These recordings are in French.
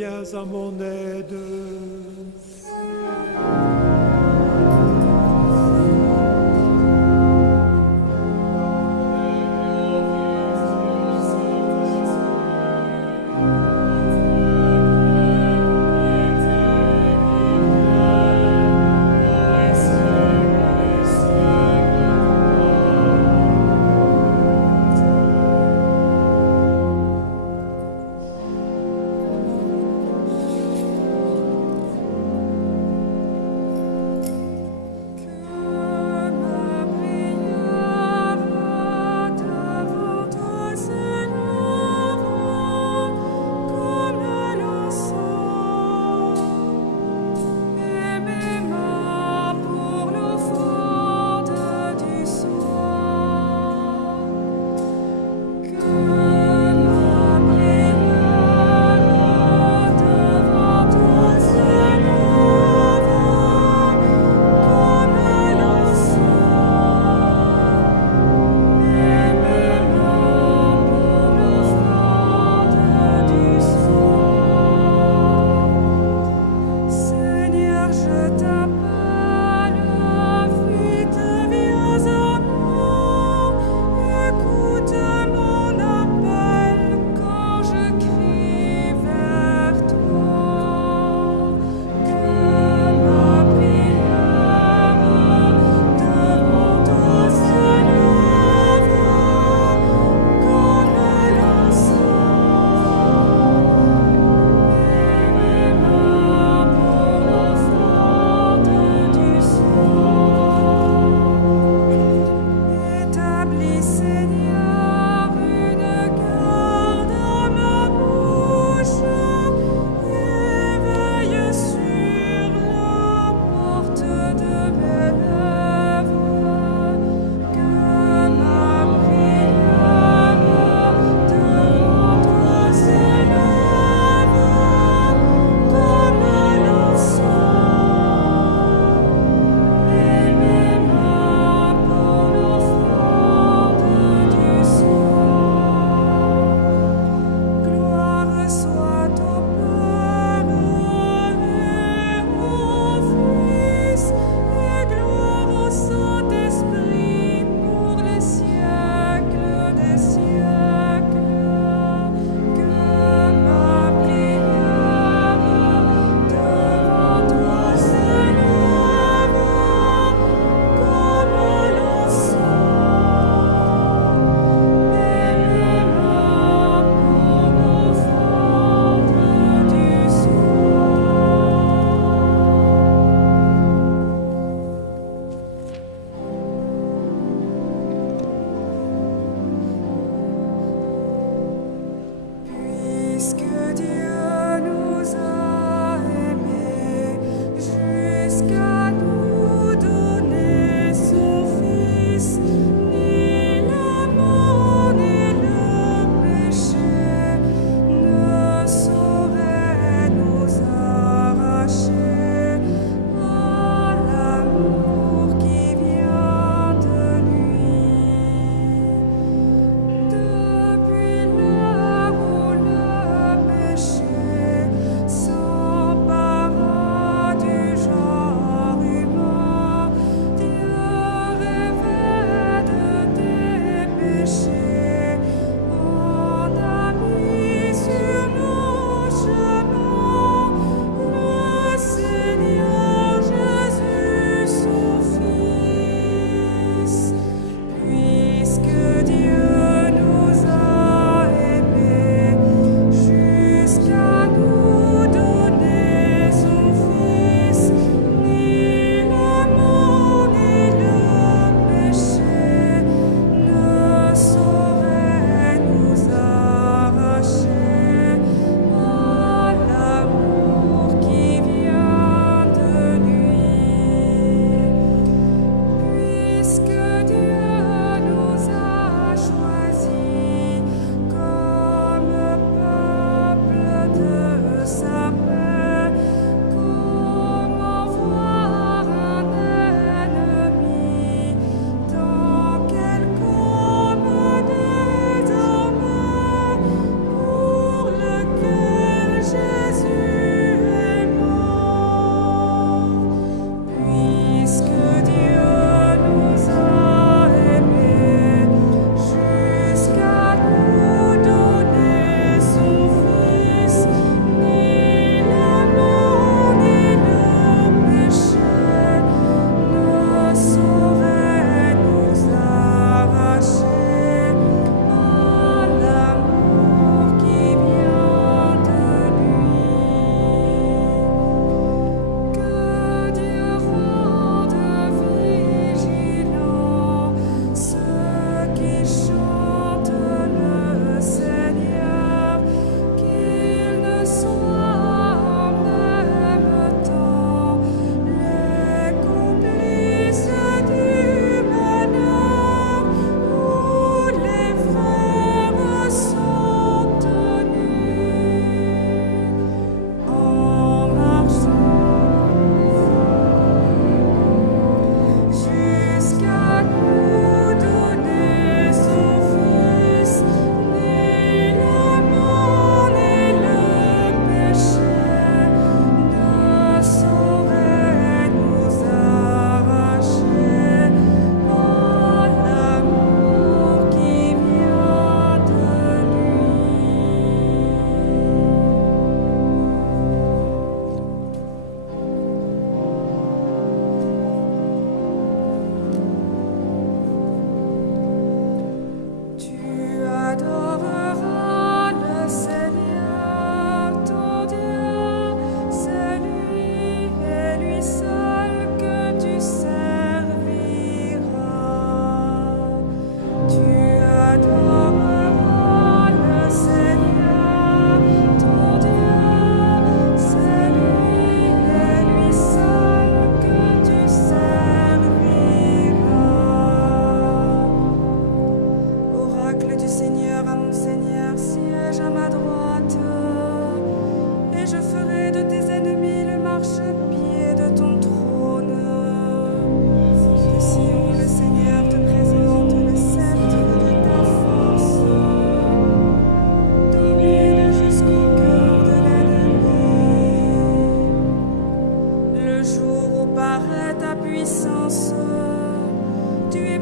viens à mon aide.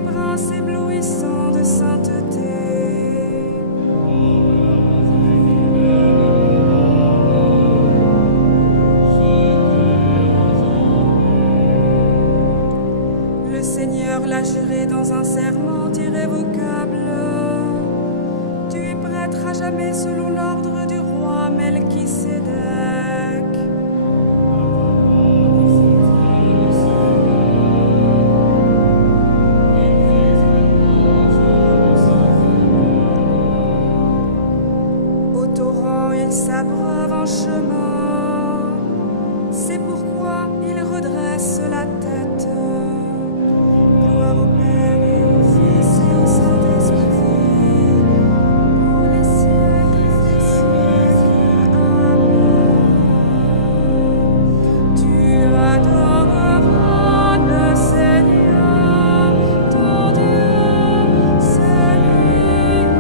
prince éblouissant de sainteté. Le Seigneur l'a juré dans un serment irrévocable. Tu es prêtre à jamais selon l'ordre du roi Melchisédek. Au torrent, il s'abreuve en chemin. C'est pourquoi il redresse la tête. Gloire au Père et au Fils et au Saint-Esprit, pour les siècles des siècles. Amen. Tu adoreras le Seigneur, ton Dieu, c'est lui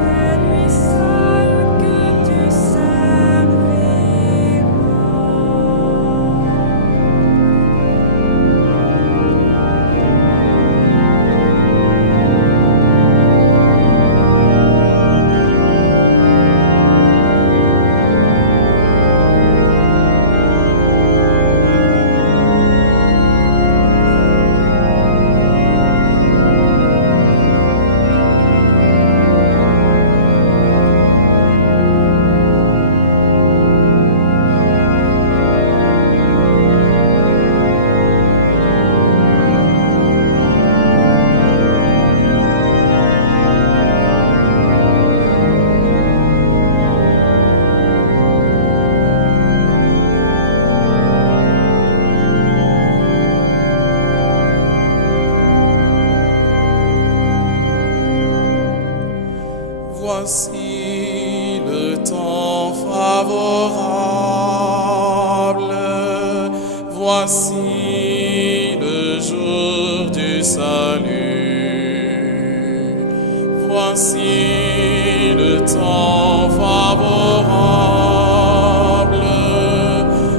et lui seul que tu serviras. Voici le temps favorable, voici le jour du salut. Voici le temps favorable,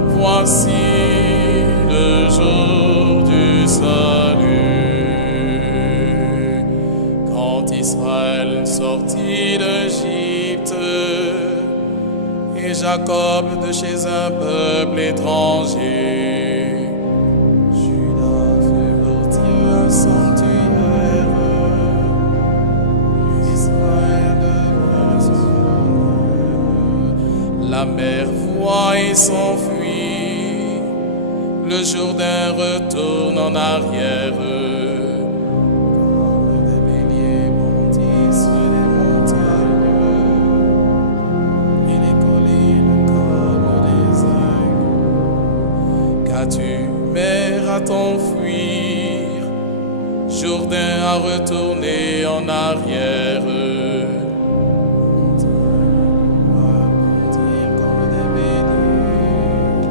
voici le jour du salut. Quand Israël sortit d'Égypte et Jacob de chez un peuple étranger, Judas fut bâtir un sanctuaire, Israël devint son bonheur. La mer voit et s'enfuit, le Jourdain retourne en arrière. À t'enfuir, Jourdain a retourné en arrière. Comme des béliers,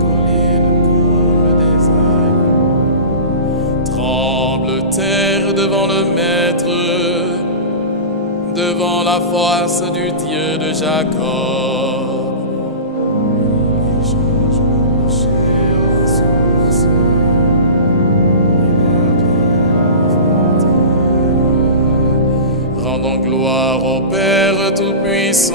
collines comme des agneaux. Tremble terre devant le Maître, devant la face du Dieu de Jacob. Rendons gloire au Père Tout-Puissant,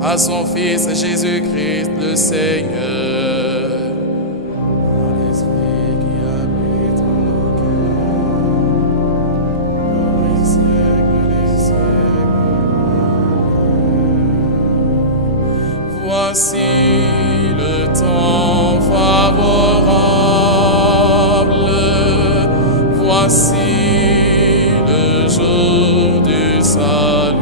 à son Fils Jésus-Christ le Seigneur, à l'Esprit qui habite en nos cœurs, pour les siècles des siècles. Amen. Voici le temps favorable, voici jour du salut.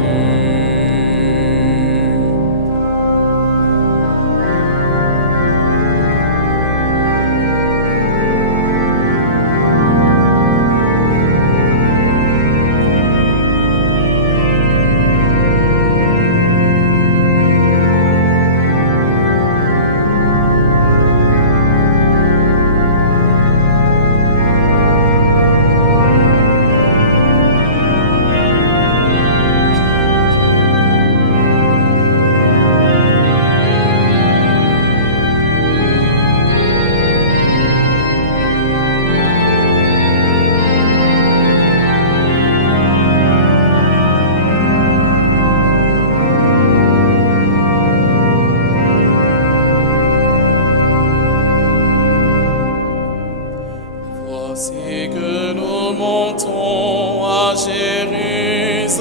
Voici que nous montons à Jérusalem,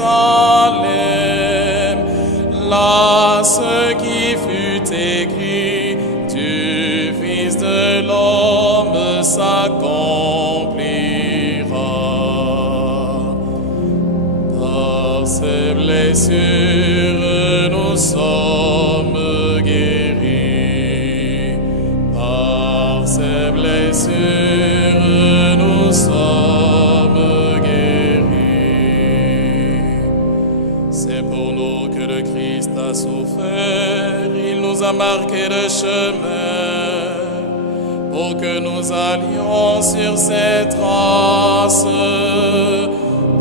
là ce qui fut écrit du Fils de l'homme s'accomplira. Par ses blessures nous sommes guéris, par ses blessures nous sommes guéris. C'est pour nous que le Christ a souffert, il nous a marqué le chemin, pour que nous allions sur ses traces.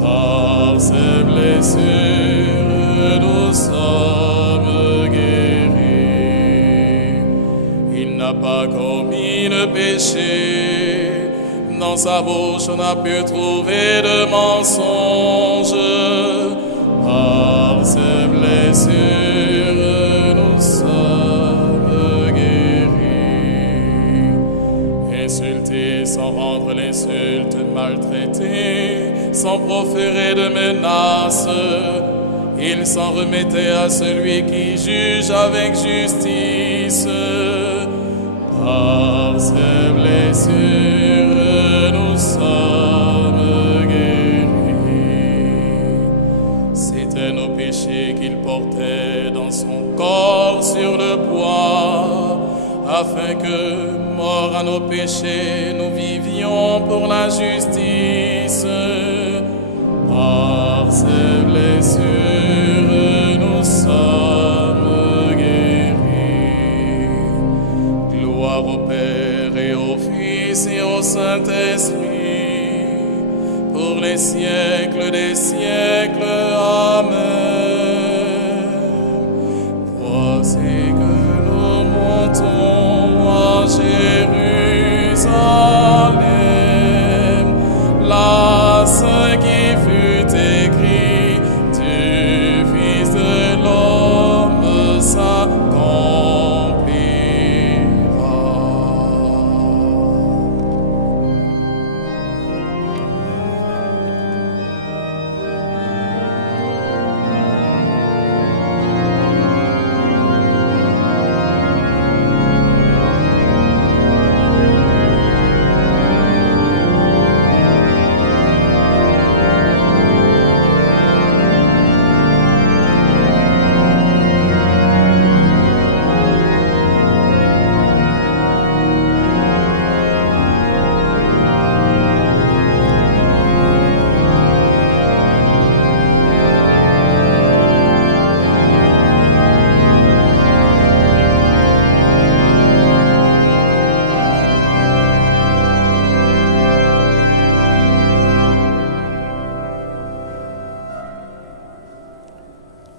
Par ses blessures nous sommes guéris. Il n'a pas commis de péché, dans sa bouche on n'a pu trouver de mensonge. Par ses blessures nous sommes guéris. Insulté sans rendre l'insulte, maltraité sans proférer de menaces, il s'en remettait à celui qui juge avec justice. Par ses blessures nous sommes guéris. C'étaient nos péchés qu'il portait dans son corps sur le bois, afin que, morts à nos péchés, nous vivions pour la justice. Par ses blessures nous sommes guéris. Gloire au Père et au Fils et au Saint-Esprit, pour les siècles des siècles. Amen. Voici que nous montons à Jérusalem, là ce qui fut écrit du Fils de l'homme s'accomplira.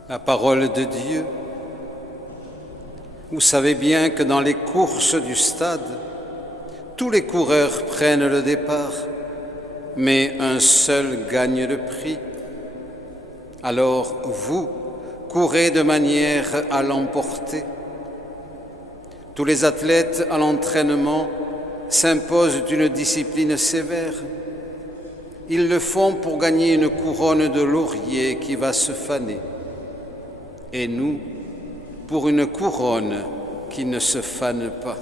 La parole de Dieu. Vous savez bien que dans les courses du stade, tous les coureurs prennent le départ, mais un seul gagne le prix. Alors vous, courez de manière à l'emporter. Tous les athlètes à l'entraînement s'imposent une discipline sévère. Ils le font pour gagner une couronne de laurier qui va se faner. Et nous, pour une couronne qui ne se fane pas.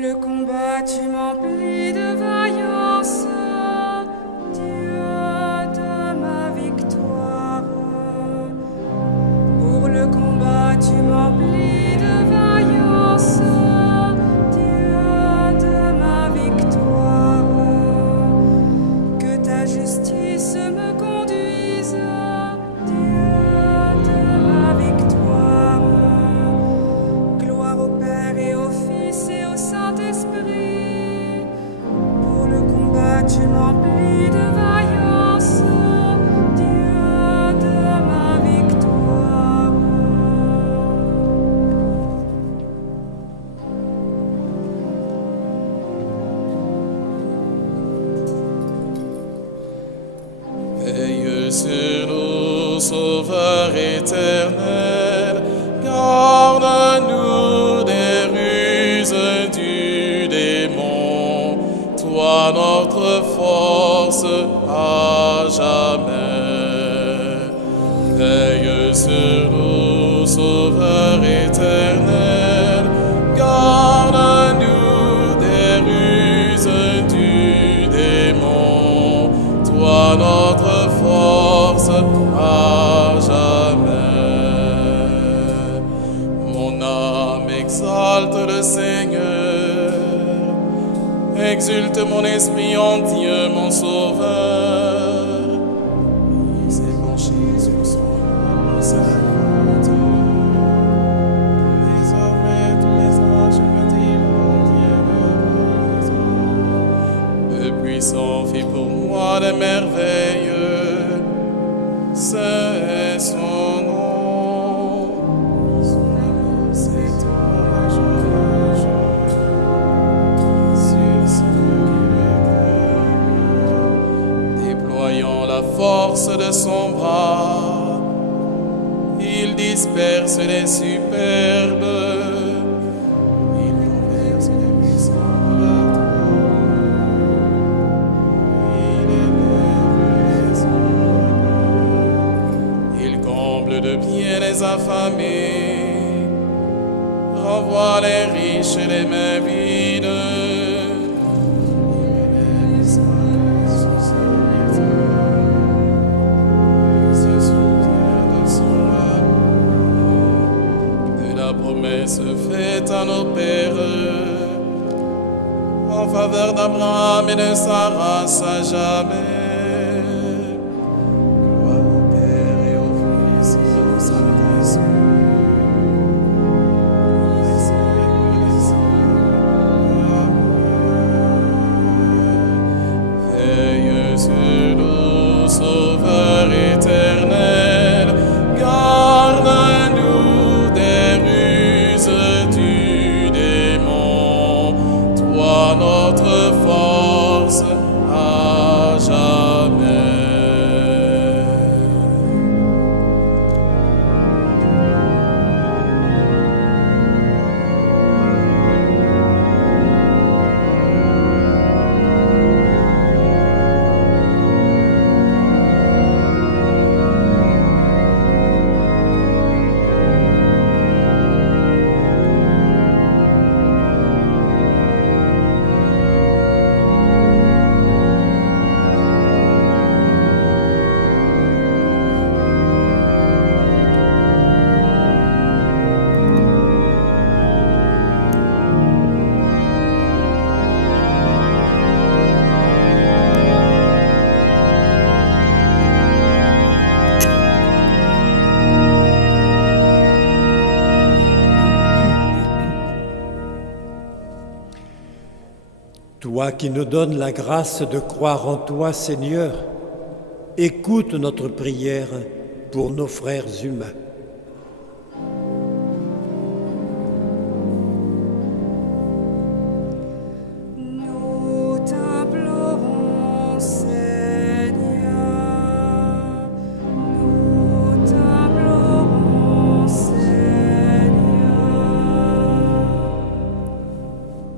le combat, tu m'emplis de vaillance, Dieu de ma victoire. Pour le combat, tu m'emplis de vaillance, Dieu de ma victoire. Que ta justice me conduise, Dieu de ma victoire. Gloire au Père et au Fils et au Saint-Esprit. Pour le combat, tu m'emplis de vaillance, Dieu de ma victoire. Veille sur nous, Sauveur éternel, garde-nous des ruses du démon, toi notre force à jamais. Veille sur nous, Sauveur éternel, garde-nous des ruses du démon, toi notre force à jamais. Mon âme exalte le Seigneur, exulte mon esprit en Dieu mon Sauveur. Il s'est penché sur son âme servante. Désormais tous les anges me diront bienheureuse. Le puissant fit pour moi des merveilles, c'est son nom. Son amour s'étend la joie sur ceux qui le craignent. Déployant la force de son bras, il disperse les superbes. Il converse les puissants de la trompe. Il élève les humbles. Il comble de bien les affamés, renvoie les riches et les mains vides. Il met les saints sous serviteur, il se souvient de son amour, de la promesse faite à nos pères, en faveur d'Abraham et de sa race à jamais. Gloire au Père et au Fils et au Saint-Esprit. Les siècles. Amen. Veille sur nous, Sauveur éternel, garde-nous des ruses du démon, toi notre force à jamais. Toi qui nous donnes la grâce de croire en toi, Seigneur, écoute notre prière pour nos frères humains. Nous t'implorons, Seigneur. Nous t'implorons, Seigneur.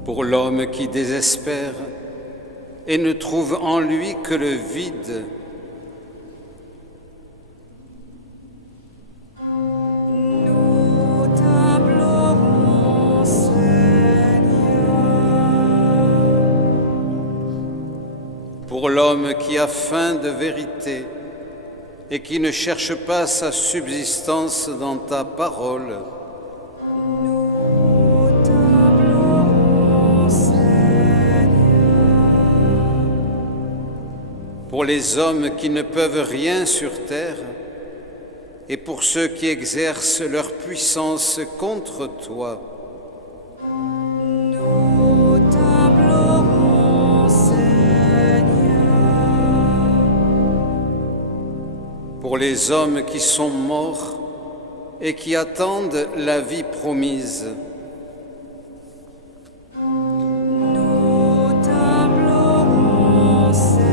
Pour l'homme qui désespère et ne trouve en lui que le vide, Nous t'implorons, Seigneur. pour l'homme qui a faim de vérité et qui ne cherche pas sa subsistance dans ta parole. Nous t'implorons, Seigneur. Pour les hommes qui ne peuvent rien sur terre et pour ceux qui exercent leur puissance contre toi. Nous t'implorons, Seigneur. Pour les hommes qui sont morts et qui attendent la vie promise. Nous t'implorons, Seigneur.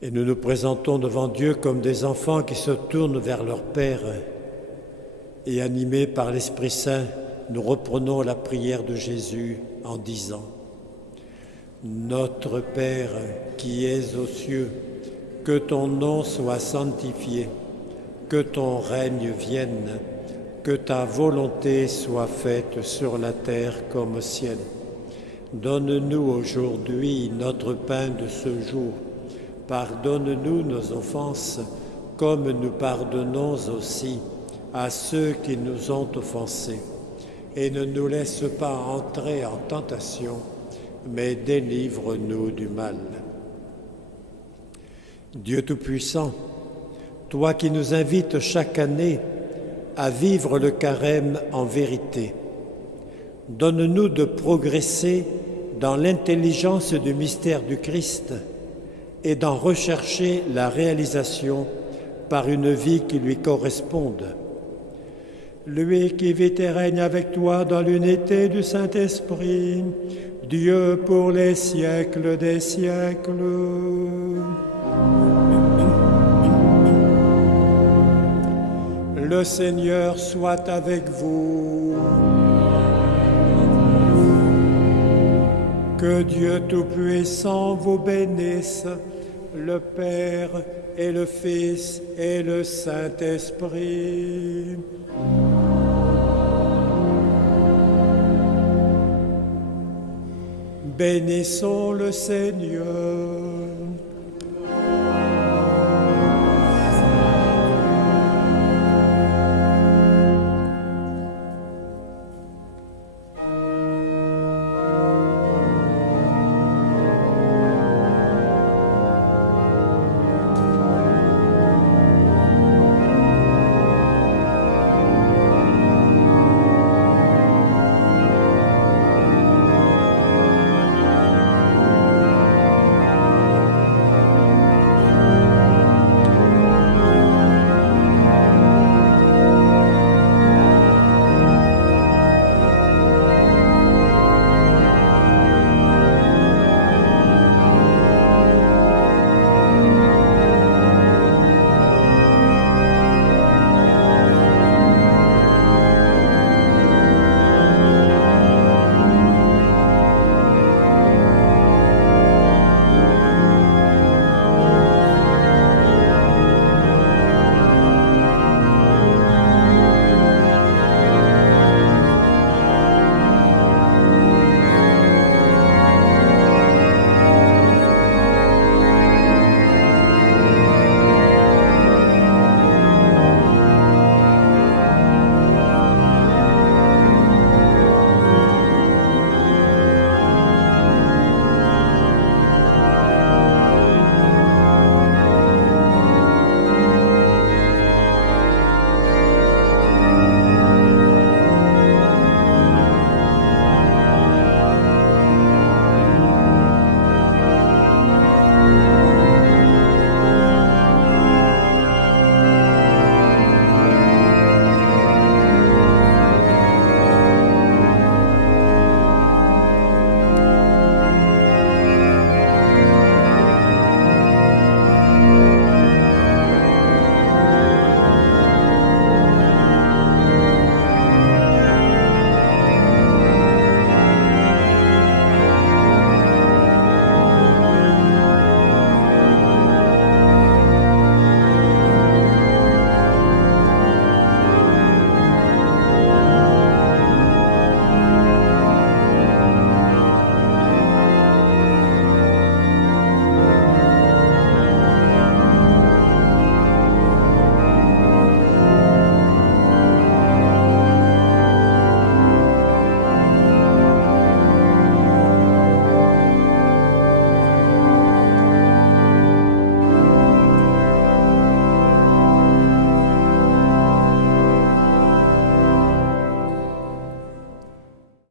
Et nous nous présentons devant Dieu comme des enfants qui se tournent vers leur Père. Et animés par l'Esprit Saint, nous reprenons la prière de Jésus en disant « Notre Père qui es aux cieux, que ton nom soit sanctifié, que ton règne vienne, que ta volonté soit faite sur la terre comme au ciel. Donne-nous aujourd'hui notre pain de ce jour. Pardonne-nous nos offenses, comme nous pardonnons aussi à ceux qui nous ont offensés. Et ne nous laisse pas entrer en tentation, mais délivre-nous du mal. » Dieu Tout-Puissant, toi qui nous invites chaque année à vivre le carême en vérité, donne-nous de progresser dans l'intelligence du mystère du Christ et d'en rechercher la réalisation par une vie qui lui corresponde. Lui qui vit et règne avec toi dans l'unité du Saint-Esprit, Dieu pour les siècles des siècles. Le Seigneur soit avec vous. Que Dieu Tout-Puissant vous bénisse, le Père et le Fils et le Saint-Esprit. Bénissons le Seigneur.